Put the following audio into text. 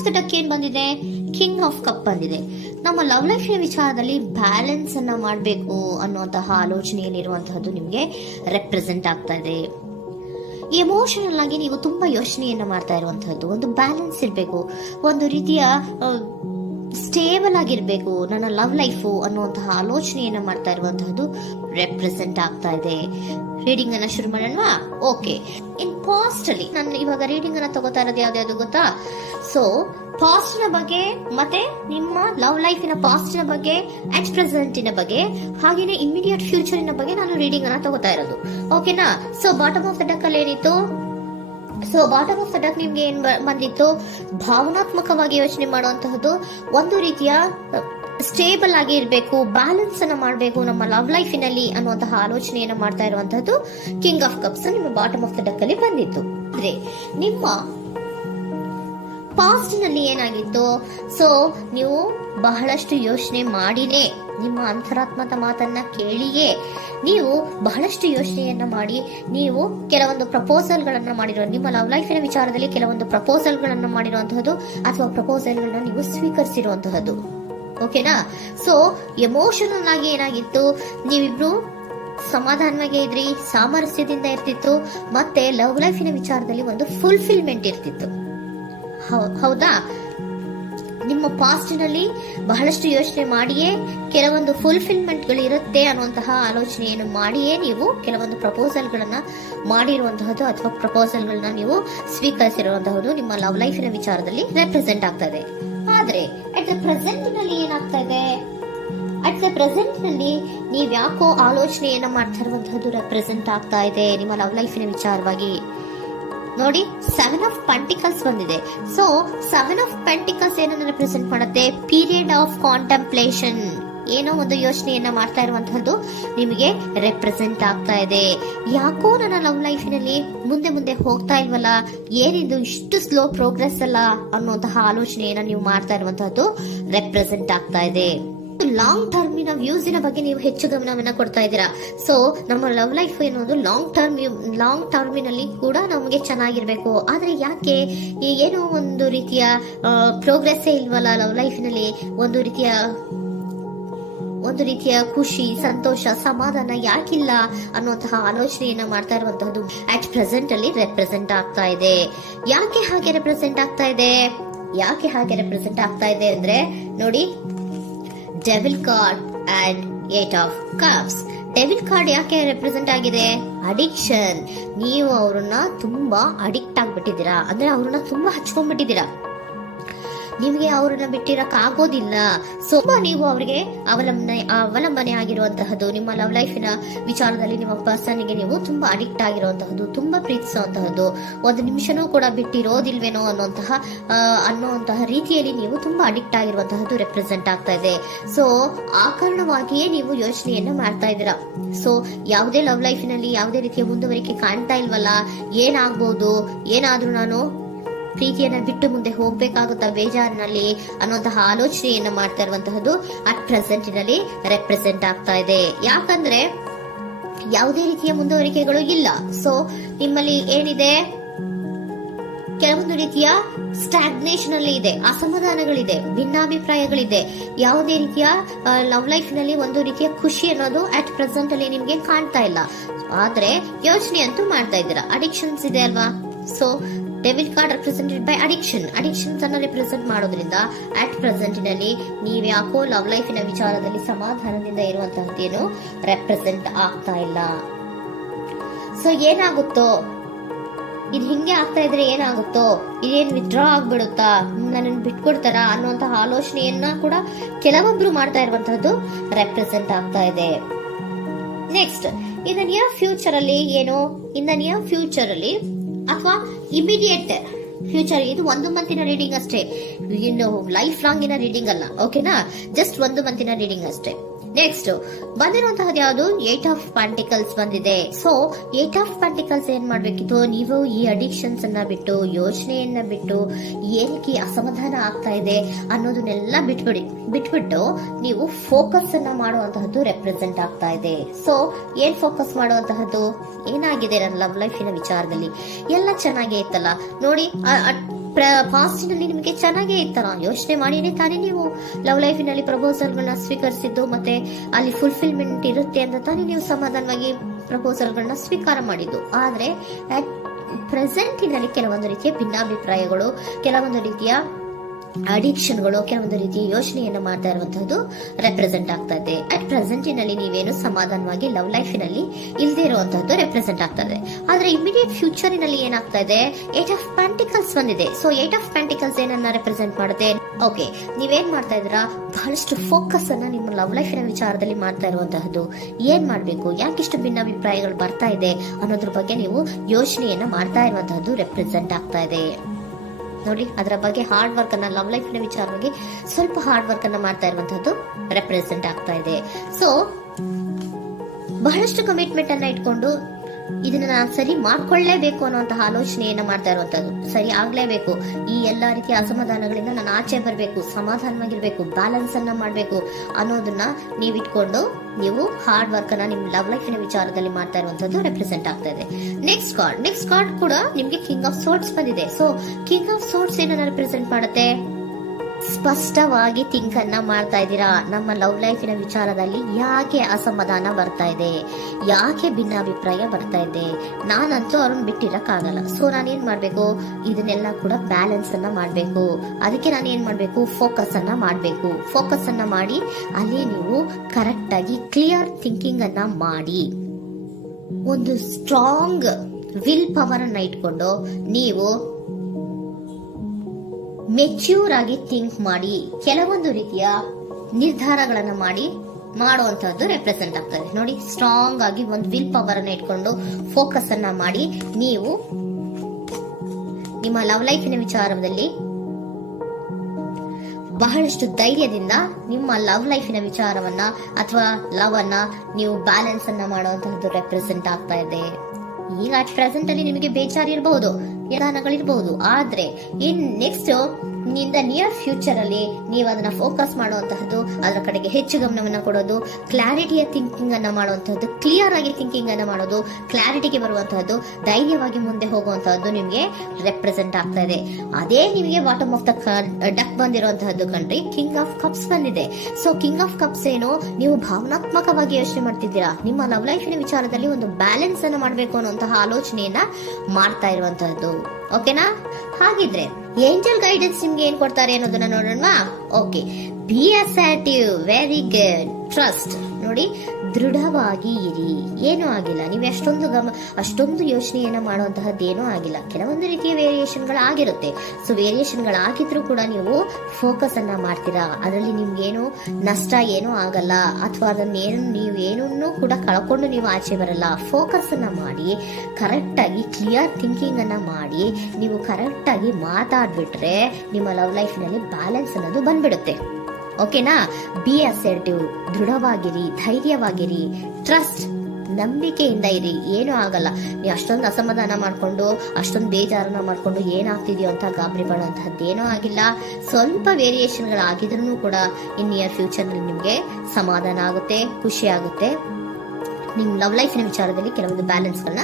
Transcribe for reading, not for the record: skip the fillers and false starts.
Of the duck ಏನ್ ಬಂದಿದೆ, king of cup ಬಂದಿದೆ. ನಮ್ಮ ಲವ್ ಲೈಫಿನ ವಿಚಾರದಲ್ಲಿ ಬ್ಯಾಲೆನ್ಸ್ ಅನ್ನ ಮಾಡಬೇಕು ಅನ್ನುವಂತಹ ಆಲೋಚನೆಯಲ್ಲಿರುವಂತಹದ್ದು ನಿಮ್ಗೆ ರೆಪ್ರೆಸೆಂಟ್ ಆಗ್ತಾ ಇದೆ. ಎಮೋಷನಲ್ ಆಗಿ ನೀವು ತುಂಬಾ ಯೋಚನೆಯನ್ನ ಮಾಡ್ತಾ ಇರುವಂತಹದ್ದು, ಒಂದು ಬ್ಯಾಲೆನ್ಸ್ ಇರಬೇಕು, ಒಂದು ರೀತಿಯ ಸ್ಟೇಬಲ್ ಆಗಿರ್ಬೇಕು ನನ್ನ ಲವ್ ಲೈಫು ಅನ್ನುವಂತಹ ಆಲೋಚನೆಯನ್ನ ಮಾಡ್ತಾ ಇರುವಂತಹದ್ದು ರೆಪ್ರೆಸೆಂಟ್ ಆಗ್ತಾ ಇದೆ. ರೀಡಿಂಗ್ ಅನ್ನ ಶುರು ಮಾಡೋಣ. ಓಕೆ, ಇನ್ ಪಾಸ್ಟ್ ಅಲ್ಲಿ ನಾನು ಇವಾಗ ರೀಡಿಂಗ್ ಅನ್ನ ತಗೋತಾ ಇರೋದು ಯಾವ್ದು ಗೊತ್ತಾ? ಸೊ ಪಾಸ್ಟ್ ನ ಬಗ್ಗೆ ಮತ್ತೆ ನಿಮ್ಮ ಲವ್ ಲೈಫಿನ ಪಾಸ್ಟ್ ನ ಬಗ್ಗೆ ಅಟ್ ಪ್ರೆಸೆಂಟಿನ ಬಗ್ಗೆ ಹಾಗೇನೆ ಇಮಿಡಿಯೇಟ್ ಫ್ಯೂಚರಿನ ಬಗ್ಗೆ ನಾನು ರೀಡಿಂಗ್ ಅನ್ನ ತಗೋತಾ ಇರೋದು. ಓಕೆನಾ? So bottom of the duck ಅಲ್ಲಿ ಏನಿತ್ತು, so bottom of the duck ನಿಮ್ಗೆ ಏನ್ ಬಂದಿತ್ತು, ಭಾವನಾತ್ಮಕವಾಗಿ ಯೋಚನೆ ಮಾಡುವಂತಹದ್ದು, ಒಂದು ರೀತಿಯ ಸ್ಟೇಬಲ್ ಆಗಿ ಇರಬೇಕು, ಬ್ಯಾಲೆನ್ಸ್ ಅನ್ನ ಮಾಡಬೇಕು ನಮ್ಮ ಲವ್ ಲೈಫಿನಲ್ಲಿ ಅನ್ನುವಂತಹ ಆಲೋಚನೆಯನ್ನ ಮಾಡ್ತಾ ಇರುವಂತಹದ್ದು ಕಿಂಗ್ ಆಫ್ ಕಪ್ಸ್ ನಿಮ್ಮ ಬಾಟಮ್ ಆಫ್ ದ ಡಕ್ ಅಲ್ಲಿ ಬಂದಿತ್ತು. ಅಂದ್ರೆ ನಿಮ್ಮ ಪಾಸ್ಟ್ ನಲ್ಲಿ ಏನಾಗಿತ್ತು, ಸೊ ನೀವು ಬಹಳಷ್ಟು ಯೋಚನೆ ಮಾಡಿನೇ, ನಿಮ್ಮ ಅಂತರಾತ್ಮದ ಮಾತನ್ನ ಕೇಳಿಯೇ ನೀವು ಬಹಳಷ್ಟು ಯೋಚನೆಯನ್ನ ಮಾಡಿ ನೀವು ಕೆಲವೊಂದು ಪ್ರಪೋಸಲ್ ಗಳನ್ನ ಮಾಡಿರೋ, ನಿಮ್ಮ ಲವ್ ಲೈಫಿನ ವಿಚಾರದಲ್ಲಿ ಕೆಲವೊಂದು ಪ್ರಪೋಸಲ್ ಗಳನ್ನ ಮಾಡಿರುವಂತಹದ್ದು ಅಥವಾ ಪ್ರಪೋಸಲ್ ಗಳನ್ನ ನೀವು ಸ್ವೀಕರಿಸಿರುವಂತಹದ್ದು. ಓಕೆನಾ? ಸೊ ಎಮೋಷನಲ್ ಆಗಿ ಏನಾಗಿತ್ತು, ನೀವಿಬ್ರು ಸಮಾಧಾನವಾಗಿ ಇದ್ರಿ, ಸಾಮರಸ್ಯದಿಂದ ಇರ್ತಿತ್ತು, ಮತ್ತೆ ಲವ್ ಲೈಫಿನ ವಿಚಾರದಲ್ಲಿ ಒಂದು ಫುಲ್ಫಿಲ್ಮೆಂಟ್ ಇರ್ತಿತ್ತು. ಹೌದಾ? ನಿಮ್ಮ ಪಾಸ್ಟ್ ನಲ್ಲಿ ಬಹಳಷ್ಟು ಯೋಚನೆ ಮಾಡಿಯೇ ಕೆಲವೊಂದು ಫುಲ್ಫಿಲ್ಮೆಂಟ್ ಗಳು ಇರುತ್ತೆ ಅನ್ನುವಂತಹ ಆಲೋಚನೆಯನ್ನು ಮಾಡಿಯೇ ನೀವು ಕೆಲವೊಂದು ಪ್ರಪೋಸಲ್ ಗಳನ್ನ ಮಾಡಿರುವಂತಹದ್ದು ಅಥವಾ ಪ್ರಪೋಸಲ್ ಗಳನ್ನ ನೀವು ಸ್ವೀಕರಿಸಿರುವಂತಹದ್ದು ನಿಮ್ಮ ಲವ್ ಲೈಫಿನ ವಿಚಾರದಲ್ಲಿ ರೆಪ್ರೆಸೆಂಟ್ ಆಗ್ತಾ ಇದೆ. ಆದ್ರೆ ಅಟ್ ದ ಪ್ರೆಸೆಂಟ್ ನಲ್ಲಿ ಏನಾಗ್ತಾ ಇದೆ, ಅಟ್ ದ ಪ್ರೆಸೆಂಟ್ ನಲ್ಲಿ ನೀವ್ ಯಾಕೋ ಆಲೋಚನೆಯನ್ನ ಮಾಡ್ತಾ ಇರುವಂತಹದ್ದು ರೆಪ್ರೆಸೆಂಟ್ ಆಗ್ತಾ ಇದೆ ನಿಮ್ಮ ಲವ್ ಲೈಫಿನ ವಿಚಾರವಾಗಿ. ನೋಡಿ, 7 ಆಫ್ ಪೆಂಟಿಕಲ್ಸ್ ಬಂದಿದೆ. ಸೊ 7 ಆಫ್ ಪೆಂಟಿಕಲ್ಸ್ ಏನನ್ನ ರೆಪ್ರೆಸೆಂಟ್ ಮಾಡುತ್ತೆ, ಪೀರಿಯಡ್ ಆಫ್ ಕಾಂಟೆಂಪ್ಲೇಷನ್, ಏನೋ ಒಂದು ಯೋಚನೆಯನ್ನ ಮಾಡ್ತಾ ಇರುವಂತಹದ್ದು ನಿಮಗೆ ರೆಪ್ರೆಸೆಂಟ್ ಆಗ್ತಾ ಇದೆ. ಯಾಕೋ ನನ್ನ ಲವ್ ಲೈಫಿನಲ್ಲಿ ಮುಂದೆ ಮುಂದೆ ಹೋಗ್ತಾ ಇಲ್ವಲ್ಲ, ಏನಿದು ಇಷ್ಟು ಸ್ಲೋ ಪ್ರೋಗ್ರೆಸ್ ಅಲ್ಲ ಅನ್ನುವಂತಹ ಆಲೋಚನೆಯನ್ನ ನೀವು ಮಾಡ್ತಾ ಇರುವಂತಹದ್ದು ರೆಪ್ರೆಸೆಂಟ್ ಆಗ್ತಾ ಇದೆ. ಲಾಂಗ್ ಟರ್ಮಿನ ವ್ಯೂಸಿನ ಬಗ್ಗೆ ನೀವು ಹೆಚ್ಚು ಗಮನವನ್ನ ಕೊಡ್ತಾ ಇದ್ದೀರಾ. ಸೊ ನಮ್ಮ ಲವ್ ಲೈಫ್ ಏನೋದು ಲಾಂಗ್ ಟರ್ಮಿನಲ್ಲಿ ಕೂಡ ನಮಗೆ ಚೆನ್ನಾಗಿರ್ಬೇಕು. ಆದ್ರೆ ಯಾಕೆ ಏನೋ ಒಂದು ರೀತಿಯ ಪ್ರೋಗ್ರೆಸ್ ಇಲ್ವಲ್ಲ ಲವ್ ಲೈಫಿನಲ್ಲಿ, ಒಂದು ರೀತಿಯ ಖುಷಿ, ಸಂತೋಷ, ಸಮಾಧಾನ ಯಾಕಿಲ್ಲ ಅನ್ನುವಂತಹ ಆಲೋಚನೆಯನ್ನ ಮಾಡ್ತಾ ಇರುವಂತಹದ್ದು ಅಟ್ ಪ್ರೆಸೆಂಟ್ ಅಲ್ಲಿ ರೆಪ್ರೆಸೆಂಟ್ ಆಗ್ತಾ ಇದೆ. ಯಾಕೆ ಹಾಗೆ ರೆಪ್ರೆಸೆಂಟ್ ಆಗ್ತಾ ಇದೆ ಅಂದ್ರೆ ನೋಡಿ, devil card and 8 of cups. Devil card ಯಾಕೆ ರೆಪ್ರೆಸೆಂಟ್ ಆಗಿದೆ, ಅಡಿಕ್ಷನ್. ನೀವು ಅವ್ರನ್ನ ತುಂಬಾ ಅಡಿಕ್ಟ್ ಆಗ್ಬಿಟ್ಟಿದ್ದೀರಾ, ಅಂದ್ರೆ ಅವ್ರನ್ನ ತುಂಬಾ ಹಚ್ಕೊಂಡ್ಬಿಟ್ಟಿದ್ದೀರಾ, ನಿಮ್ಗೆ ಅವ್ರನ್ನ ಬಿಟ್ಟಿರಕ್ ಆಗೋದಿಲ್ಲ. ಸೊ ನೀವು ಅವ್ರಿಗೆ ಅವಲಂಬನೆ ಆಗಿರುವಂತಹದ್ದು, ನಿಮ್ಮ ಲವ್ ಲೈಫಿನ ವಿಚಾರದಲ್ಲಿ ನಿಮ್ಮ ಪರ್ಸನ್ಗೆ ನೀವು ತುಂಬಾ ಅಡಿಕ್ಟ್ ಆಗಿರುವಂತಹದ್ದು, ತುಂಬಾ ಪ್ರೀತಿಸುವಂತಹದ್ದು, ಒಂದು ನಿಮಿಷನೂ ಕೂಡ ಬಿಟ್ಟಿರೋದಿಲ್ವೇನೋ ಅನ್ನುವಂತಹ ರೀತಿಯಲ್ಲಿ ನೀವು ತುಂಬಾ ಅಡಿಕ್ಟ್ ಆಗಿರುವಂತಹದ್ದು ರೆಪ್ರೆಸೆಂಟ್ ಆಗ್ತಾ ಇದೆ. ಸೊ ಆ ಕಾರಣವಾಗಿಯೇ ನೀವು ಯೋಚನೆಯನ್ನ ಮಾಡ್ತಾ ಇದ್ದೀರಾ. ಸೊ ಯಾವುದೇ ಲವ್ ಲೈಫಿನಲ್ಲಿ ಯಾವುದೇ ರೀತಿಯ ಮುಂದುವರಿಕೆ ಕಾಣ್ತಾ ಇಲ್ವಲ್ಲ, ಏನಾಗ್ಬಹುದು, ಏನಾದ್ರೂ ನಾನು ಪ್ರೀತಿಯನ್ನ ಬಿಟ್ಟು ಮುಂದೆ ಹೋಗ್ಬೇಕಾಗುತ್ತಾ ಬೇಜಾರಿನಲ್ಲಿ ಅನ್ನುವಂತಹ ಆಲೋಚನೆಯನ್ನ ಮಾಡ್ತಾ ಇರುವಂತಹದ್ದು ಅಟ್ ಪ್ರೆಸೆಂಟಿನಲ್ಲಿ ರೆಪ್ರೆಸೆಂಟ್ ಆಗ್ತಾ ಇದೆ. ಯಾಕಂದ್ರೆ ಯಾವುದೇ ರೀತಿಯ ಮುಂದುವರಿಕೆಗಳು ಇಲ್ಲ. ಸೊ ನಿಮ್ಮಲ್ಲಿ ಏನಿದೆ, ಕೆಲವೊಂದು ರೀತಿಯ ಸ್ಟಾಗ್ನೇಷನ್ ಅಲ್ಲಿ ಇದೆ, ಅಸಮಾಧಾನಗಳಿದೆ, ಭಿನ್ನಾಭಿಪ್ರಾಯಗಳಿದೆ, ಯಾವುದೇ ರೀತಿಯ ಲವ್ ಲೈಫ್ ನಲ್ಲಿ ಒಂದು ರೀತಿಯ ಖುಷಿ ಅನ್ನೋದು ಅಟ್ ಪ್ರೆಸೆಂಟ್ ಅಲ್ಲಿ ನಿಮ್ಗೆ ಕಾಣ್ತಾ ಇಲ್ಲ. ಆದ್ರೆ ಯೋಚನೆ ಅಂತೂ ಮಾಡ್ತಾ ಇದ್ದೀರಾ, ಅಡಿಕ್ಷನ್ಸ್ ಇದೆ ಅಲ್ವಾ. So devil card represented by addictions ಅನ್ನ ರೆಪ್ರೆಸೆಂಟ್ ಮಾಡೋದ್ರಿಂದ ಅಟ್ ಪ್ರೆಸೆಂಟಿನಲ್ಲಿ ನೀವ್ ಯಾಕೋ ಲವ್ ಲೈಫಿನ ವಿಚಾರದಲ್ಲಿ ಸಮಾಧಾನದಿಂದ ಇರುವಂತಹದ್ದೇನು ರೆಪ್ರೆಸೆಂಟ್ ಆಗ್ತಾ ಇಲ್ಲ. ಸೊ ಏನಾಗುತ್ತೋ, ಇದು ಹಿಂಗೆ ಆಗ್ತಾ ಇದ್ರೆ ಏನಾಗುತ್ತೋ, ಇದೇನ್ ವಿತ್ಡ್ರಾ ಆಗ್ಬಿಡುತ್ತಾ, ನನ್ನ ಬಿಟ್ಕೊಡ್ತಾರ ಅನ್ನುವಂತಹ ಆಲೋಚನೆಯನ್ನ ಕೂಡ ಕೆಲವೊಬ್ರು ಮಾಡ್ತಾ ಇರುವಂತಹದ್ದು ರೆಪ್ರೆಸೆಂಟ್ ಆಗ್ತಾ ಇದೆ. Next, in the near future ಅಲ್ಲಿ ಅಥವಾ ಇಮಿಡಿಯೇಟ್ ಫ್ಯೂಚರ್, ಇದು 1 ಮಂತಿನ ರೀಡಿಂಗ್ ಅಷ್ಟೇ, ಇನ್ನು ಲೈಫ್ ಲಾಂಗ್ ಇನ ರೀಡಿಂಗ್ ಅಲ್ಲ. ಓಕೆನಾ? ಜಸ್ಟ್ 1 ಮಂತಿನ ರೀಡಿಂಗ್ ಅಷ್ಟೇ. ನೆಕ್ಸ್ಟ್ ಬಂದಿರುವಂತಹದ್ದು ಯಾವುದು, 8 ಆಫ್ ಪೆಂಟಿಕಲ್ಸ್ ಬಂದಿದೆ. ಸೊ 8 ಆಫ್ ಪೆಂಟಿಕಲ್ಸ್ ಏನ್ ಮಾಡ್ಬೇಕಿತ್ತು, ನೀವು ಈ ಅಡಿಕ್ಷನ್ಸ್ ಅನ್ನ ಬಿಟ್ಟು, ಯೋಚನೆಯನ್ನ ಬಿಟ್ಟು, ಏನಕ್ಕೆ ಅಸಮಾಧಾನ ಆಗ್ತಾ ಇದೆ ಅನ್ನೋದನ್ನೆಲ್ಲ ಬಿಟ್ಬಿಟ್ಟು ನೀವು ಫೋಕಸ್ ಅನ್ನ ಮಾಡುವಂತಹದ್ದು ರೆಪ್ರೆಸೆಂಟ್ ಆಗ್ತಾ ಇದೆ. ಸೊ ಏನ್ ಫೋಕಸ್ ಮಾಡುವಂತಹದ್ದು, ಏನಾಗಿದೆ ನನ್ನ ಲವ್ ಲೈಫಿನ ವಿಚಾರದಲ್ಲಿ, ಎಲ್ಲ ಚೆನ್ನಾಗೇ ಇತ್ತಲ್ಲ ನೋಡಿ, ಪಾಸ್ಟಿನಲ್ಲಿ ನಿಮಗೆ ಚೆನ್ನಾಗೇ ಇತ್ತಲ್ಲ, ಯೋಚನೆ ಮಾಡಿನೇ ತಾನೇ ನೀವು ಲವ್ ಲೈಫಿನಲ್ಲಿ ಪ್ರಪೋಸಲ್ಗಳನ್ನ ಸ್ವೀಕರಿಸಿದ್ದು, ಮತ್ತೆ ಅಲ್ಲಿ ಫುಲ್ಫಿಲ್ಮೆಂಟ್ ಇರುತ್ತೆ ಅಂತ ತಾನೇ ನೀವು ಸಮಾಧಾನವಾಗಿ ಪ್ರಪೋಸಲ್ಗಳನ್ನ ಸ್ವೀಕಾರ ಮಾಡಿದ್ದು. ಆದ್ರೆ ಪ್ರೆಸೆಂಟಿನಲ್ಲಿ ಕೆಲವೊಂದು ರೀತಿಯ ಭಿನ್ನಾಭಿಪ್ರಾಯಗಳು, ಕೆಲವೊಂದು ರೀತಿಯ ಅಡಿಕ್ಷನ್ಗಳು, ಕೆಲವೊಂದು ರೀತಿಯ ಯೋಚನೆಯನ್ನು ಮಾಡ್ತಾ ಇರುವಂತಹದ್ದು ರೆಪ್ರೆಸೆಂಟ್ ಆಗ್ತಾ ಇದೆ. ಅಟ್ ಪ್ರೆಸೆಂಟಿನಲ್ಲಿ ನೀವೇನು ಸಮಾಧಾನವಾಗಿ ಲವ್ ಲೈಫಿನಲ್ಲಿ ಇಲ್ಲದೆ ಇರುವಂತಹದ್ದು ರೆಪ್ರೆಸೆಂಟ್ ಆಗ್ತಾ ಇದೆ. ಆದ್ರೆ ಇಮಿಡಿಯೇಟ್ ಫ್ಯೂಚರಿನಲ್ಲಿ ಏನಾಗ್ತಾ ಇದೆ, 8 ಆಫ್ ಪೆಂಟಿಕಲ್ಸ್ ಬಂದಿದೆ. ಸೊ 8 ಆಫ್ ಪೆಂಟಿಕಲ್ಸ್ ಏನನ್ನ ರೆಪ್ರೆಸೆಂಟ್ ಮಾಡುತ್ತೆ? ಓಕೆ, ನೀವೇನ್ ಮಾಡ್ತಾ ಇದ್ದೀರಾ, ಬಹಳಷ್ಟು ಫೋಕಸ್ ಅನ್ನ ನಿಮ್ಮ ಲವ್ ಲೈಫಿನ ವಿಚಾರದಲ್ಲಿ ಮಾಡ್ತಾ ಇರುವಂತಹದ್ದು. ಏನ್ ಮಾಡ್ಬೇಕು, ಯಾಕಿಷ್ಟು ಭಿನ್ನಾಭಿಪ್ರಾಯಗಳು ಬರ್ತಾ ಇದೆ ಅನ್ನೋದ್ರ ಬಗ್ಗೆ ನೀವು ಯೋಚನೆಯನ್ನ ಮಾಡ್ತಾ ಇರುವಂತಹದ್ದು ರೆಪ್ರೆಸೆಂಟ್ ಆಗ್ತಾ ಇದೆ. ನೋಡಿ, ಅದರ ಬಗ್ಗೆ ಹಾರ್ಡ್ ವರ್ಕ್ ಅನ್ನ, ಲವ್ ಲೈಫಿನ ವಿಚಾರವಾಗಿ ಸ್ವಲ್ಪ ಹಾರ್ಡ್ ವರ್ಕ್ ಅನ್ನ ಮಾಡ್ತಾ ಇರುವಂತಹದ್ದು ರೆಪ್ರೆಸೆಂಟ್ ಆಗ್ತಾ ಇದೆ. ಸೊ ಬಹಳಷ್ಟು ಕಮಿಟ್ಮೆಂಟ್ ಅನ್ನ ಇಟ್ಕೊಂಡು ಇದನ್ನ ನಾನು ಸರಿ ಮಾಡ್ಕೊಳ್ಳೇಬೇಕು ಅನ್ನುವಂತಹ ಆಲೋಚನೆಯನ್ನ ಮಾಡ್ತಾ ಇರುವಂತದ್ದು. ಸರಿ ಆಗ್ಲೇಬೇಕು, ಈ ಎಲ್ಲಾ ರೀತಿಯ ಅಸಮಾಧಾನಗಳಿಂದ ನಾನು ಆಚೆ ಬರಬೇಕು, ಸಮಾಧಾನವಾಗಿರ್ಬೇಕು, ಬ್ಯಾಲೆನ್ಸ್ ಅನ್ನ ಮಾಡ್ಬೇಕು ಅನ್ನೋದನ್ನ ನೀವು ಇಟ್ಕೊಂಡು ನೀವು ಹಾರ್ಡ್ ವರ್ಕ್ ಅನ್ನ ನಿಮ್ ಲವ್ ಲೈಫಿನ ವಿಚಾರದಲ್ಲಿ ಮಾಡ್ತಾ ಇರುವಂತದ್ದು ರೆಪ್ರೆಸೆಂಟ್ ಆಗ್ತಾ ಇದೆ. ನೆಕ್ಸ್ಟ್ ಕಾರ್ಡ್ ಕೂಡ ನಿಮ್ಗೆ ಕಿಂಗ್ ಆಫ್ ಸೋರ್ಟ್ಸ್ ಬಂದಿದೆ. ಸೊ ಕಿಂಗ್ ಆಫ್ ಸೋರ್ಟ್ಸ್ ಏನನ್ನ ರೆಪ್ರೆಸೆಂಟ್ ಮಾಡುತ್ತೆ? ಸ್ಪಷ್ಟವಾಗಿ ಥಿಂಕ್ ಅನ್ನ ಮಾಡ್ತಾ ಇದ್ದೀರಾ. ನಮ್ಮ ಲವ್ ಲೈಫಿನ ವಿಚಾರದಲ್ಲಿ ಯಾಕೆ ಅಸಮಾಧಾನ ಬರ್ತಾ ಇದೆ, ಯಾಕೆ ಭಿನ್ನಾಭಿಪ್ರಾಯ ಬರ್ತಾ ಇದೆ, ನಾನಂತೂ ಅವ್ರನ್ನ ಬಿಟ್ಟಿರಕ್ಕಾಗಲ್ಲ. ಸೊ ನಾನೇನ್ ಮಾಡ್ಬೇಕು, ಇದನ್ನೆಲ್ಲ ಕೂಡ ಬ್ಯಾಲೆನ್ಸ್ ಅನ್ನ ಮಾಡ್ಬೇಕು. ಅದಕ್ಕೆ ನಾನೇನ್ ಮಾಡ್ಬೇಕು, ಫೋಕಸ್ ಅನ್ನ ಮಾಡ್ಬೇಕು. ಫೋಕಸ್ ಅನ್ನ ಮಾಡಿ ಅಲ್ಲಿ ನೀವು ಕರೆಕ್ಟ್ ಆಗಿ ಕ್ಲಿಯರ್ ಥಿಂಕಿಂಗ್ ಅನ್ನ ಮಾಡಿ, ಒಂದು ಸ್ಟ್ರಾಂಗ್ ವಿಲ್ ಪವರ್ ಅನ್ನ ಇಟ್ಕೊಂಡು ನೀವು ಮೆಚ್ಯೂರ್ ಆಗಿ ಥಿಂಕ್ ಮಾಡಿ ಕೆಲವೊಂದು ರೀತಿಯ ನಿರ್ಧಾರಗಳನ್ನು ಮಾಡುವಂತಹದ್ದು ರೆಪ್ರೆಸೆಂಟ್ ಆಗ್ತದೆ. ನೋಡಿ, ಸ್ಟ್ರಾಂಗ್ ಆಗಿ ಒಂದು ವಿಲ್ ಪವರ್ ಅನ್ನ ಇಟ್ಕೊಂಡು ಫೋಕಸ್ ಅನ್ನ ಮಾಡಿ ನೀವು ನಿಮ್ಮ ಲವ್ ಲೈಫಿನ ವಿಚಾರದಲ್ಲಿ ಬಹಳಷ್ಟು ಧೈರ್ಯದಿಂದ ನಿಮ್ಮ ಲವ್ ಲೈಫಿನ ವಿಚಾರವನ್ನ ಅಥವಾ ಲವ್ ಅನ್ನ ನೀವು ಬ್ಯಾಲೆನ್ಸ್ ಅನ್ನ ಮಾಡುವಂತಹದ್ದು ರೆಪ್ರೆಸೆಂಟ್ ಆಗ್ತಾ ಇದೆ. ಈಗ ಅಟ್ ಪ್ರೆಸೆಂಟ್ ಅಲ್ಲಿ ನಿಮಗೆ ಬೇಜಾರಿರಬಹುದು, ವಿಧಾನಗಳಿರಬಹುದು, ಆದ್ರೆ ಇನ್ ನೆಕ್ಸ್ಟ್ ನಿಂದ ನಿಯರ್ ಫ್ಯೂಚರ್ ಅಲ್ಲಿ ನೀವು ಅದನ್ನ ಫೋಕಸ್ ಮಾಡುವಂತಹದ್ದು, ಅದರ ಕಡೆಗೆ ಹೆಚ್ಚು ಗಮನವನ್ನ ಕೊಡೋದು, ಕ್ಲಾರಿಟಿಯ ಥಿಂಕಿಂಗ್ ಅನ್ನ ಮಾಡುವಂತಹದ್ದು, ಕ್ಲಿಯರ್ ಆಗಿ ಥಿಂಕಿಂಗ್ ಅನ್ನ ಮಾಡೋದು, ಕ್ಲಾರಿಟಿಗೆ ಬರುವಂತಹದ್ದು, ಧೈರ್ಯವಾಗಿ ಮುಂದೆ ಹೋಗುವಂತಹದ್ದು ನಿಮ್ಗೆ ರೆಪ್ರೆಸೆಂಟ್ ಆಗ್ತಾ ಇದೆ. ಅದೇ ನಿಮಗೆ ಬಾಟಮ್ ಆಫ್ ದ ಡಕ್ ಬಂದಿರುವಂತಹದ್ದು ಕಣ್ರಿ, ಕಿಂಗ್ ಆಫ್ ಕಪ್ಸ್ ಬಂದಿದೆ. ಸೊ ಕಿಂಗ್ ಆಫ್ ಕಪ್ಸ್ ಏನು, ನೀವು ಭಾವನಾತ್ಮಕವಾಗಿ ಯೋಚನೆ ಮಾಡ್ತಿದ್ದೀರಾ, ನಿಮ್ಮ ಲವ್ ಲೈಫಿನ ವಿಚಾರದಲ್ಲಿ ಒಂದು ಬ್ಯಾಲೆನ್ಸ್ ಅನ್ನ ಮಾಡಬೇಕು ಅನ್ನುವಂತಹ ಆಲೋಚನೆಯನ್ನ ಮಾಡ್ತಾ ಇರುವಂತಹದ್ದು. ಓಕೆನಾ? ಹಾಗಿದ್ರೆ ಏಂಜಲ್ ಗೈಡೆನ್ಸ್ ನಿಮ್ಗೆ ಏನ್ ಕೊಡ್ತಾರೆ ಅನ್ನೋದನ್ನ ನೋಡೋಣವಾ? Okay, be assertive, very good, trust. ನೋಡಿ, ದೃಢವಾಗಿ ಇರಿ, ಏನೂ ಆಗಿಲ್ಲ. ನೀವು ಅಷ್ಟೊಂದು ಯೋಚನೆಯನ್ನ ಮಾಡುವಂತಹದ್ದೇನೂ ಆಗಿಲ್ಲ. ಕೆಲವೊಂದು ರೀತಿಯ ವೇರಿಯೇಷನ್ಗಳು ಆಗಿರುತ್ತೆ. ಸೊ ವೇರಿಯೇಷನ್ಗಳಾಗಿದ್ರು ಕೂಡ ನೀವು ಫೋಕಸ್ ಅನ್ನ ಮಾಡ್ತೀರಾ, ಅದರಲ್ಲಿ ನಿಮ್ಗೇನು ನಷ್ಟ ಏನೂ ಆಗಲ್ಲ, ಅಥವಾ ಅದನ್ನೇನು ನೀವೇನೂ ಕೂಡ ಕಳ್ಕೊಂಡು ನೀವು ಆಚೆ ಬರಲ್ಲ. ಫೋಕಸ್ ಅನ್ನ ಮಾಡಿ ಕರೆಕ್ಟ್ ಆಗಿ ಕ್ಲಿಯರ್ ಥಿಂಕಿಂಗ್ ಅನ್ನ ಮಾಡಿ ನೀವು ಕರೆಕ್ಟ್ ಆಗಿ ಮಾತಾಡ್ಬಿಟ್ರೆ ನಿಮ್ಮ ಲವ್ ಲೈಫಿನಲ್ಲಿ ಬ್ಯಾಲೆನ್ಸ್ ಅನ್ನೋದು ಬಂದ್ಬಿಡುತ್ತೆ. ಓಕೆನಾ? ಬಿ ಅಸರ್ಟಿವ್, ದೃಢವಾಗಿರಿ, ಧೈರ್ಯವಾಗಿರಿ, ಟ್ರಸ್ಟ್, ನಂಬಿಕೆಯಿಂದ ಇರಿ, ಏನೂ ಆಗಲ್ಲ. ನೀವು ಅಷ್ಟೊಂದು ಅಸಮಾಧಾನ ಮಾಡ್ಕೊಂಡು ಅಷ್ಟೊಂದು ಬೇಜಾರನ್ನ ಮಾಡ್ಕೊಂಡು ಏನಾಗ್ತಿದೆಯೋ ಅಂತ ಗಾಬರಿ ಪಡುವಂತಹದ್ದೇನೂ ಆಗಿಲ್ಲ. ಸ್ವಲ್ಪ ವೇರಿಯೇಷನ್ಗಳಾಗಿದ್ರೂ ಕೂಡ ಇನ್ ನಿಯರ್ ಫ್ಯೂಚರ್ ನಿಮ್ಗೆ ಸಮಾಧಾನ ಆಗುತ್ತೆ, ಖುಷಿ ಆಗುತ್ತೆ. ನಿಮ್ ಲವ್ ಲೈಫಿನ ವಿಚಾರದಲ್ಲಿ ಕೆಲವೊಂದು ಬ್ಯಾಲೆನ್ಸ್ ಗಳನ್ನ